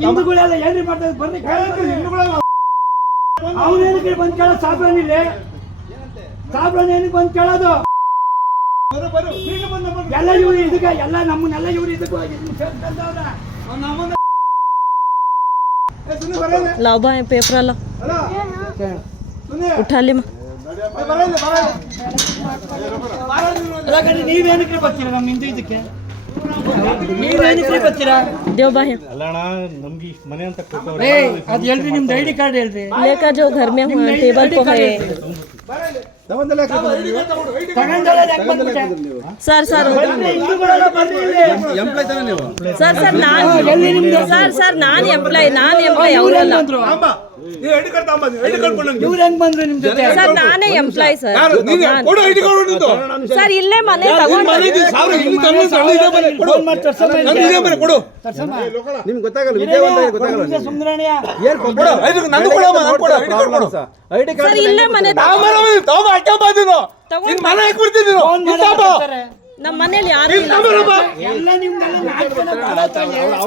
ಹಿಂದೂಗಳೆಲ್ಲ ಏನ್ರಿ ಮಾಡ್ತಾರೆ ಬರ್ರಿ ಅವನೇನಕ್ಕೆ ಬಂದ್ ಕೇಳೋದು ಸಾಬ್ರಾನಿಲ್ಲಿ ಸಾಬ್ರಾನ್ ಏನಕ್ಕೆ ಬಂದ್ ಕೇಳೋದು ಎಲ್ಲ ಇವ್ರು ಇದಕ್ಕೆ ಎಲ್ಲ ನಮ್ಮನ್ನೆಲ್ಲ ಇವ್ರು ಇದಕ್ಕೆ लाओ भाई पेपर ला उठा ली ನೀವೇನಕ್ಕೆ ಬರ್ತೀರಾ ನಮ್ಮ ಹಿಂದೂ ಇದಕ್ಕೆ ನೀವೇನಕ್ಕೆ ಬರ್ತೀರಾ देव भाई ಅದು ಹೇಳ್ರಿ ನಿಮ್ದು ಐಡಿ ಕಾರ್ಡ್ ಹೇಳ್ರಿ लेकर जो घर में हुआ टेबल पे है sir sir sir sir sir नान ಎಂಪ್ಲಾಯ್ ಅವರಲ್ಲ ಸರ್ ನಾನೇ ಎಂಪ್ಲಾಯ್ ಸರ್ ಸರ್ ಇಲ್ಲೇ ಮನೆ ನಿಮ್ಗೆ ಗೊತ್ತಾಗಲ್ಲ ಸರ್ ಇಲ್ಲೇ ಮನೆ ನಮ್ಮ ಮನೇಲಿ ಯಾರು ಇಲ್ಲ